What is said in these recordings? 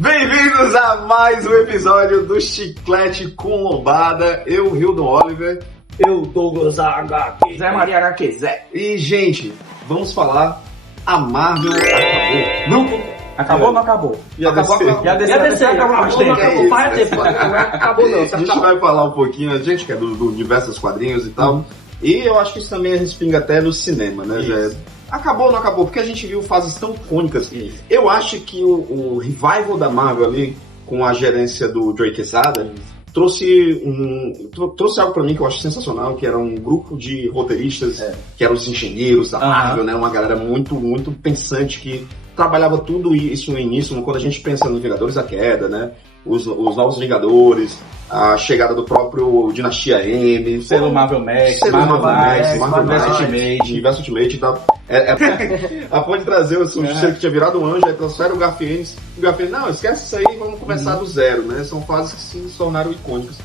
Bem-vindos a mais um episódio do Chiclete com Lombada. Eu, Hildon Oliver. Eu, Douglas HQ. Zé Maria HQ, Zé. E, gente, vamos falar. A Marvel acabou. Não acabou ou não acabou? E a DC? E a DC acabou mais tempo. Acabou não. A gente vai falar um pouquinho, a gente que é do universo dos quadrinhos e tal. E eu acho que isso também respinga até no cinema, né? Já acabou ou não acabou? Porque a gente viu fases tão icônicas. Eu acho que o revival da Marvel ali, com a gerência do Joe Quesada, trouxe algo pra mim que eu acho sensacional, que era um grupo de roteiristas, que eram os engenheiros da Marvel, né? Uma galera muito, muito pensante que trabalhava tudo isso no início, quando a gente pensa nos Vingadores da Queda, né? Os Novos Vingadores, a chegada do próprio Dinastia M, Selo Marvel Max, Marvel Universo Ultimate e tal. A ponte trazer o Justiceiro que tinha virado um anjo, aí trouxeram o Garfield. O Garfield, não, esquece isso aí, vamos começar do zero, né? São fases que se tornaram icônicas.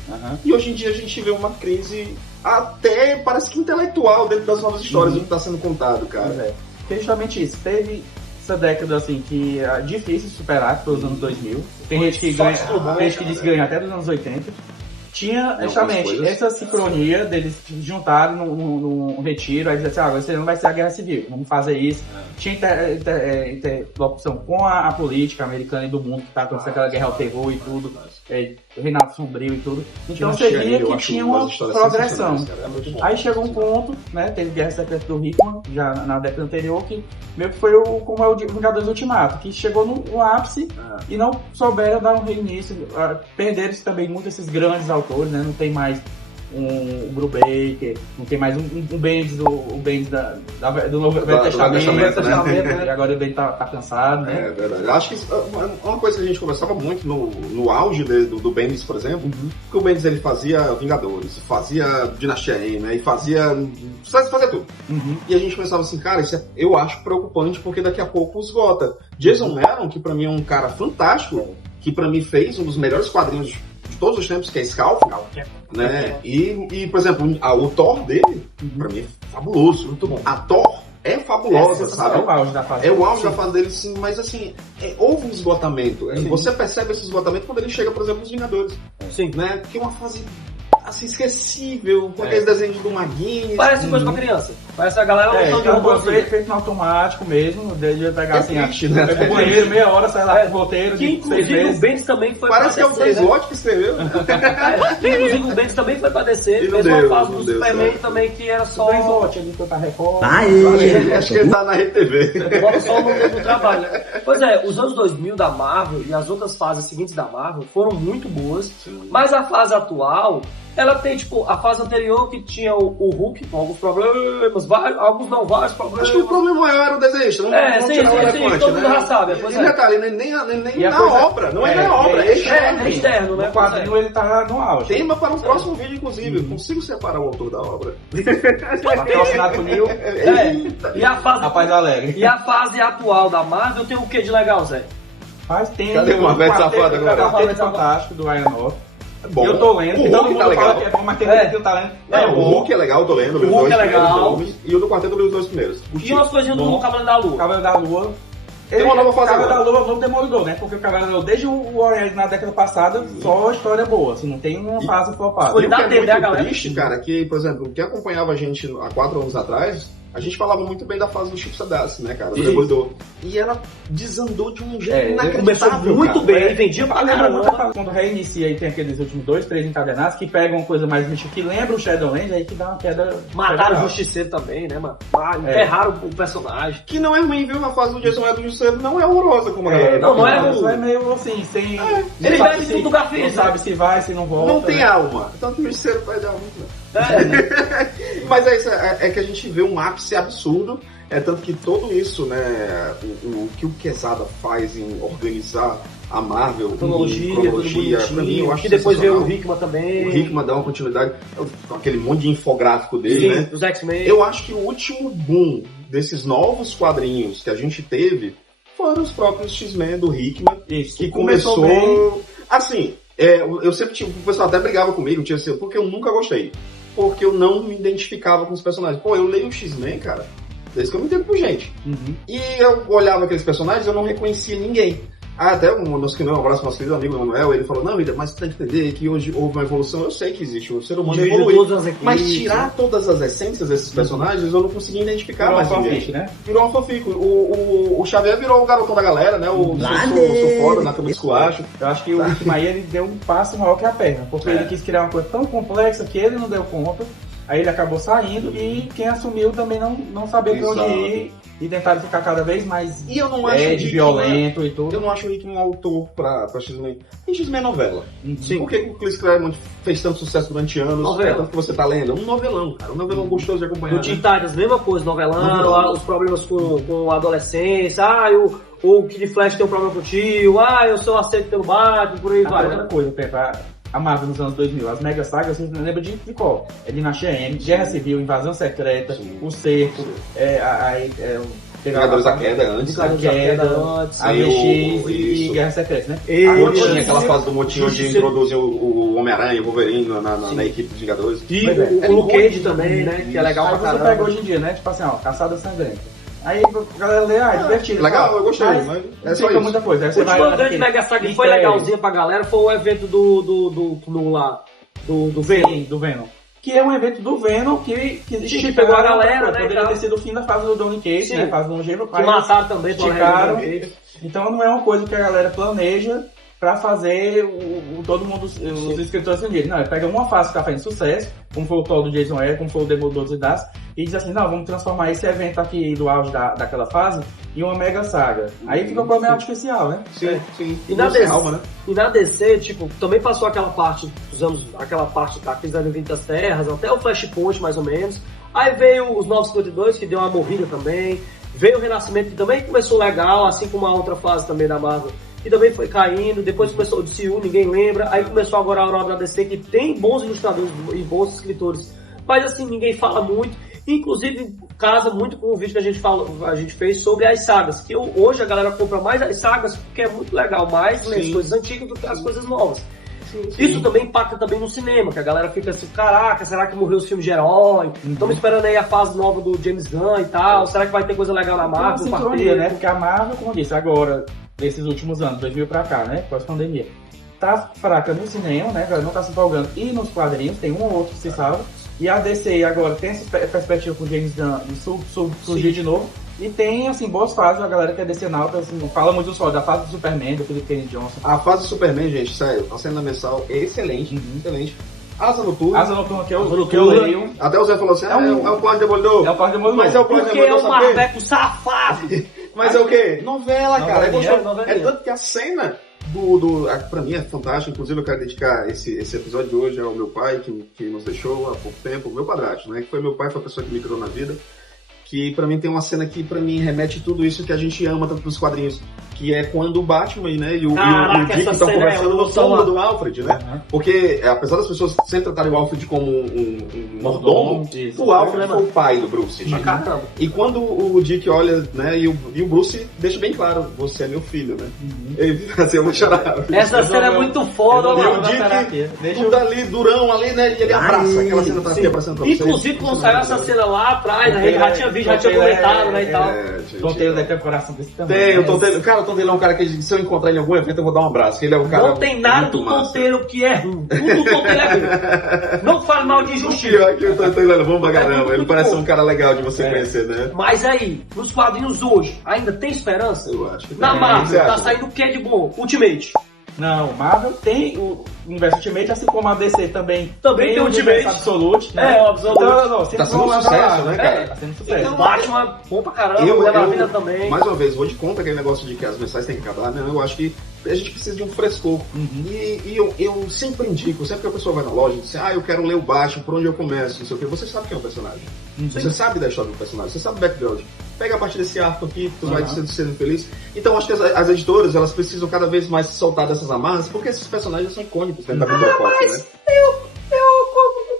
E hoje em dia a gente vê uma crise até, parece que intelectual dentro das novas histórias do que está sendo contado, cara. Porque justamente isso, teve essa década assim que é difícil de superar, pelos anos 2000. Tem gente que ganha, tem gente que diz que ganha até dos anos 80. Tinha justamente essa sincronia deles juntarem num retiro, aí dizer assim, agora isso não vai ser a guerra civil, vamos fazer isso. Tinha interlocução com a política americana e do mundo, que tá acontecendo aquela guerra ao terror e tudo, reinado sombrio e tudo. Então você via que tinha uma progressão. Aí chegou um ponto, né, teve Guerra Secreta do Hickman, já na década anterior, que meio que foi como é o Vingadores Ultimato, que chegou no ápice e não souberam dar um reinício, perderam-se também muito esses grandes autores, né? Não tem mais um Brubaker, não tem mais um Bendis do Novo Testamento, né? E agora o Bendis tá cansado, né? É verdade. Eu acho que uma coisa que a gente conversava muito no auge do Bendis, por exemplo, que o Bendis ele fazia Vingadores, fazia Dinastia M, né? E fazia tudo. E a gente pensava assim, cara, isso eu acho preocupante porque daqui a pouco esgota. Jason Aaron, que pra mim é um cara fantástico, que pra mim fez um dos melhores quadrinhos de todos os tempos, que é Scalp, né? E, por exemplo, o Thor dele, pra mim, é fabuloso. Muito bom. A Thor é fabulosa, sabe? É o auge da fase. É o auge da fase dele, sim, mas assim, houve um esgotamento. Você percebe esse esgotamento quando ele chega, por exemplo, nos Vingadores. Sim. Né? Que é uma fase assim, esquecível, com aqueles desenhos do Maguinho. Parece coisa pra criança. Parece a galera lutando de robô feito no automático mesmo, de pegar assim, né? Vai pro banheiro, meia hora, sai lá pro roteiro. Que inclusive o Bendis também foi parece pra DC. Parece que é o Slot que escreveu. Inclusive o Bendis também foi pra DC, fez uma fase do Superman também que era só... O Slot ali foi pra Record. Acho que ele tá na RTV. Bota só o nome do trabalho, né? Pois é, os anos 2000 da Marvel e as outras fases seguintes da Marvel foram muito boas, mas a fase atual... Ela tem, tipo, a fase anterior que tinha o Hulk com alguns problemas, alguns não vários problemas. Acho que o problema maior era o desenhista. Sim, todo mundo já sabe. E detalhe, nem na obra, não é na obra, é externo, né? O quadrinho ele tá no auge. Tema para um próximo vídeo, inclusive. Consigo separar o autor da obra. Patrocinado por Nil. E a fase... Rapaz alegre. E a fase atual da Marvel tem o que de legal, Zé? Tem... Cadê o Marvel Safado agora? O Quarteto Fantástico do Ryan North. Bom, eu tô lendo, o Hulk tá legal. Que é bom, mas tem que tá lendo. O Hulk é legal, eu tô lendo. O Hulk é legal. E o do Quarteto eu li os dois primeiros. E umas coisinhas do Cavaleiro da Lua. Cavaleiro da Lua. Tem uma nova fase. O Cavaleiro da Lua é o novo Demolidor, né? Porque o Cavaleiro da Lua, desde o Warrior na década passada, só história boa. Assim, não tem uma fase flopada. E o que é muito triste, cara, que, por exemplo, quem acompanhava a gente há 4 anos atrás, a gente falava muito bem da fase do Chip Zdarsky, né, cara? Do Demolidor. E ela desandou de um jeito inacreditável. Começou muito bem, vendia pra caramba. Quando reinicia e tem aqueles últimos 2, 3 encadenados que pegam uma coisa mais mística que lembra o Shadowlands, aí que dá uma queda. Mataram o Justiceiro também, né, mano? Enterraram o personagem. Que não é ruim, viu? A fase do Jason Aaron do Justiceiro não é horrorosa como a galera. Não é ruim. É meio assim, sem. Ele bebe tudo do Garfield. Não sabe se vai, se não volta. Não tem alma. Tanto o Justiceiro vai dar muito, não. Mas é isso, é que a gente vê um ápice absurdo, tanto que tudo isso, né, o que o Quesada faz em organizar a Marvel, cronologia pra mim, eu acho que depois veio o Hickman também. O Hickman dá uma continuidade, com aquele monte de infográfico dele, né? Os X-Men. Eu acho que o último boom desses novos quadrinhos que a gente teve foram os próprios X-Men do Hickman, que começou bem. Assim, eu sempre tive, o pessoal até brigava comigo, porque eu nunca gostei. Porque eu não me identificava com os personagens. Pô, eu leio o X-Men, cara, desde que eu me entendo por gente. E eu olhava aqueles personagens e eu não reconhecia ninguém. Até um abraço nosso querido amigo Manuel, ele falou, não, mas você tem que entender que hoje houve uma evolução, eu sei que existe, o ser humano evoluiu, mas tirar todas as essências desses personagens, eu não consegui identificar mais ninguém. Né? Virou uma fanfic, o Xavier virou o garotão da galera, né, o sou foda na cama de esculacho. Eu acho que o Rick Maia, ele deu um passo maior que a perna, porque ele quis criar uma coisa tão complexa que ele não deu conta, aí ele acabou saindo e quem assumiu também não sabia pra onde ir. E tentaram ficar cada vez mais violento e tudo. Eu não acho o Rick um autor pra X-Men. E X-Men é novela. Sim. Por que o Chris Claremont fez tanto sucesso durante anos? Novela. Tanto que você tá lendo? É um novelão, cara. Um novelão gostoso de acompanhar. No Teen Titans, mesma coisa, novelão. Os problemas com a adolescência. O Kid Flash tem um problema com o tio. Eu sou aceito pelo Batman, por aí vai. Outra coisa, Pepe, a Marvel nos anos 2000, as mega sagas, você lembra de qual? É Dinastia M, Guerra Civil, Invasão Secreta, sim, o Cerco, Vingadores da Queda antes, a VX e Guerra Secreta, né? Tinha aquela fase do motim onde introduzem o Homem-Aranha, o Wolverine na equipe dos Vingadores. E o Luke Cage também, né? Que é legal pra caramba. Você pega hoje em dia, né? Tipo assim, Caçada Sangrenta. Aí a galera lê, é divertido. Legal, eu gostei, mas é só isso. Muita coisa. O último grande Mega Saga que foi legalzinho pra galera foi o evento do Venom. Do Venom. Que é um evento do Venom que existe, pegou a galera, né? Poderia ter sido o fim da fase do Donny Cates, né? Fase longeva. Que mataram também, esticaram. Então não é uma coisa que a galera planeja pra fazer todo mundo, os escritores se unirem. Não, ele pega uma fase que tá fazendo sucesso, como foi o Thor do Jason Aaron, como foi o Demolidor do Das, e diz assim, não, vamos transformar esse evento aqui do auge daquela fase em uma mega saga. Aí fica um problema artificial, né? Sim. E na DC, tipo, também passou aquela parte dos anos, aquela parte da crise das Infinitas Terras, até o Flashpoint mais ou menos. Aí veio os 952, que deu uma morrida também. Veio o Renascimento, que também começou legal, assim como a outra fase também da Marvel, que também foi caindo. Depois começou o DCU, ninguém lembra. Aí começou agora a hora da DC, que tem bons ilustradores e bons escritores, mas assim, ninguém fala muito. Inclusive, casa muito com o vídeo que a gente fez sobre as sagas, que hoje a galera compra mais as sagas, porque é muito legal, mais ler as coisas antigas do que as coisas novas. Sim. Isso também impacta também no cinema, que a galera fica assim, caraca, será que morreu os filmes de herói? Estamos esperando aí a fase nova do James Gunn e tal, será que vai ter coisa legal na Marvel? Né? Porque a Marvel, como eu disse, agora, nesses últimos anos, 2000 pra cá, né, pós-pandemia, tá fraca no cinema, né, não tá se empolgando, e nos quadrinhos, tem um ou outro que se salva, e a DC agora tem essa perspectiva com o James Gunn de surgir de novo. E tem, assim, boas fases, a galera que é decenalta, assim, fala muito só da fase do Superman, do Philip Kennedy Johnson. A fase do Superman, gente, sério, a cena mensal é excelente, excelente. Asa Noturna, que eu leio. Até o Zé falou assim, é um Quarto Demolidor. É um Quarto Demolidor. Mas é o Quarto Demolidor, sabe? Porque é um marveco safado. Mas é o quê? Novela, cara. É tanto que a cena pra mim é fantástico. Inclusive eu quero dedicar esse episódio de hoje ao meu pai, que nos deixou há pouco tempo, o meu padrasto, né? Que foi meu pai, foi a pessoa que me criou na vida. Que pra mim tem uma cena que pra mim remete tudo isso que a gente ama tanto nos quadrinhos, que é quando o Batman, né, e o Dick estão conversando no túmulo do Alfred, né? Porque apesar das pessoas sempre tratarem o Alfred como um mordomo, o Alfred foi o pai do Bruce. E quando o Dick olha, né, e o Bruce deixa bem claro, você é meu filho, né? Ele assim, eu vou chorar. Essa cena é muito foda, mano. E o Dick, tudo ali, durão ali, né, e ele abraça, aquela cena tá aqui abraçando pra você. Inclusive, quando saiu essa cena lá atrás, a gente já tinha visto, já tinha comentado, né, e tal. O Tom Taylor deve ter um coração desse tamanho. Tem, o Tom Taylor, cara, o Tom Taylor é um cara que se eu encontrar em algum evento eu vou dar um abraço, ele é um cara. Não tem nada do Tom Taylor que é ruim, tudo do Tom Taylor é ruim. Não fale mal de injustiça. Pior que o Tom Taylor é bom pra caramba, ele parece um cara legal de você conhecer, né? Mas aí, nos quadrinhos hoje, ainda tem esperança? Eu acho que na Marvel, tá saindo o que de bom? Ultimate. Não, Marvel tem o universo Ultimate, assim como a DC também tem o Ultimate Absolute, né? Absolute. Então, tá sendo sucesso, né, cara? Tá sendo sucesso. Então, Batman, bom pra caramba, Mulher Maravilha também. Mais uma vez, vou de conta aquele negócio de que as mensagens têm que acabar, né? Eu acho que a gente precisa de um frescor. E eu sempre indico, sempre que a pessoa vai na loja e diz assim, eu quero ler o Batman, por onde eu começo, não sei o quê. Você sabe quem é o personagem. Você sabe da história do personagem, você sabe o background. Pega a partir desse arco aqui, tu vai sendo feliz. Então acho que as editoras, elas precisam cada vez mais soltar dessas amarras, porque esses personagens são icônicos dentro da cultura pop, né? Eu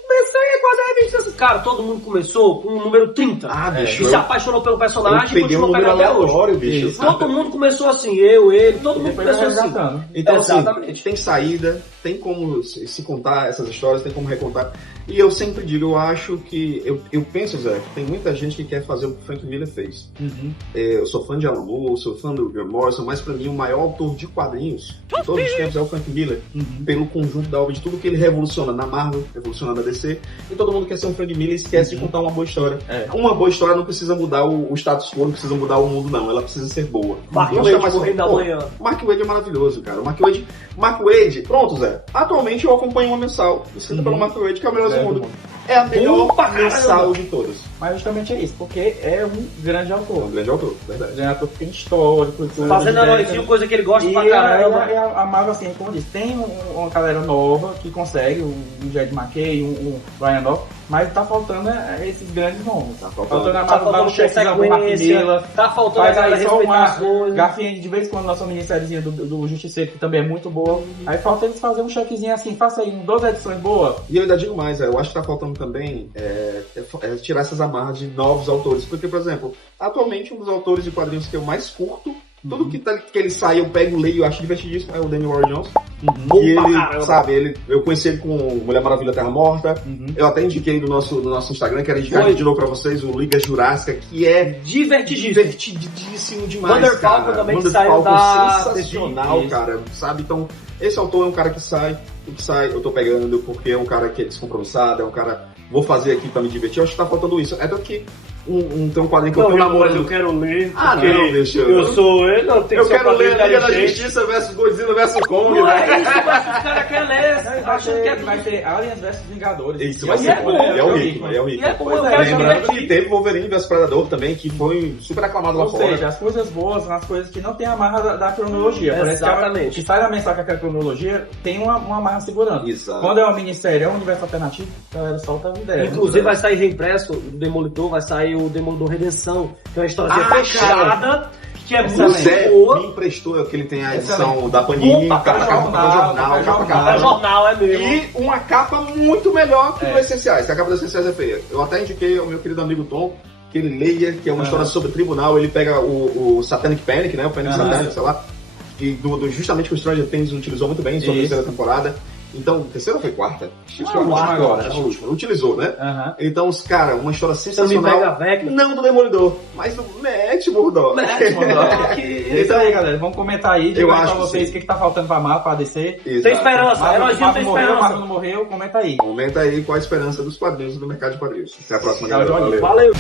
comecei a guardar a revista Cara, todo mundo começou com o número 30. Bicho, e se apaixonou pelo personagem e continua um número pegando até hoje. aleatório, bicho. Todo mundo começou assim, ele, todo mundo começou assim. Então, Exatamente. assim, tem saída, tem como se contar essas histórias, tem como recontar. E eu sempre digo, eu acho que... Eu penso, Zé, que tem muita gente que quer fazer o que o Frank Miller fez. Eu sou fã de Alan Moore, sou fã do Grant Morrison, mas pra mim o maior autor de quadrinhos de todos os tempos é o Frank Miller. Pelo conjunto da obra, de tudo que ele revoluciona na Marvel, revoluciona na DC. E todo mundo quer ser um Frank Miller e esquece de contar uma boa história. Uma boa história não precisa mudar o status quo, não precisa mudar o mundo, não. Ela precisa ser boa. Mark Waid, Correio da Manhã. Mark Waid é maravilhoso, cara. Mark Waid, pronto, Zé. Atualmente eu acompanho uma mensal, escrita pelo Mark Waid, que é o melhor do mundo. É a melhor mensal de todas. Mas justamente é isso, porque é um grande autor. Um grande autor, verdade. Um grande autor que tem histórico. Fazendo heróizinho, coisa que ele gosta pra caramba. E a Marvel, assim, como eu disse, tem uma galera nova que consegue, um Jed McKay, um Ryan Off, mas tá faltando esses grandes nomes. Tá faltando a Marvel dar um chequezão pro Mark Miller. Tá faltando a galera respeitar as coisas. Garfield, de vez em quando, nossa minissériezinha do Justiceiro, que também é muito boa. Aí falta eles fazer um chequezinho assim, faça aí 12 edições boas. E eu ainda digo mais, eu acho que tá faltando também tirar essas amarras de novos autores. Porque, por exemplo, atualmente um dos autores de quadrinhos que eu mais curto, tudo que ele sai eu pego, leio e acho divertidíssimo, é o Daniel Warren Jones. E ele, sabe, eu conheci ele com Mulher Maravilha Terra Morta. Eu até indiquei no nosso Instagram, que era indicar de novo pra vocês, o Liga Jurássica, que é divertidíssimo demais. Wonder Falcon também, que saiu sensacional, cara, sabe? Então, esse autor é um cara que sai, eu tô pegando porque é um cara que é descompromissado, é um cara, vou fazer aqui pra me divertir. Eu acho que tá faltando isso. É tanto que tem um quadrinho que eu tô namorando. Eu quero ler. Não, deixa eu sou ele, não tem que eu quero ler a Liga da Justiça versus Godzilla versus Kong, não é isso, mas os caras querem ler. Vai ter Aliens versus Vingadores. Isso vai ser é o rico. Lembrando que teve Wolverine versus Predador também, que foi super aclamado lá fora. Ou seja, as coisas boas são as coisas que não tem amarra da cronologia. Exatamente. Que sai da mensagem que a cronologia tem uma amarra segurando. Exato. Quando é uma minissérie, é um universo alternativo, a galera solta a ideia. Inclusive vai sair reimpresso do Demolidor, vai sair o Demolidor Redenção, que é uma história fechada, que é muito boa. Me emprestou, que ele tem a edição da Panini, jornal, é mesmo. E uma capa muito melhor que o Essenciais, que a capa do Essenciais é feia. Eu até indiquei ao meu querido amigo Tom, que ele leia, que é uma história sobre tribunal, ele pega o Satanic Panic, né, o Panic Satanic, sei lá, e justamente que o Stranger Things utilizou muito bem em sua terceira temporada. Então, terceira ou foi quarta? A última agora. A última. Utilizou, né? Então, cara, uma história sensacional. Não do Demolidor, mas do Matt Murdock. Então aí, galera, vamos comentar aí. Eu acho pra vocês o que tá faltando pra Marvel, pra DC. Tem esperança. Heróizinho tem esperança. Marvel não morreu, comenta aí. Comenta aí qual a esperança dos quadrinhos do mercado de quadrinhos. Até a próxima, galera. Valeu.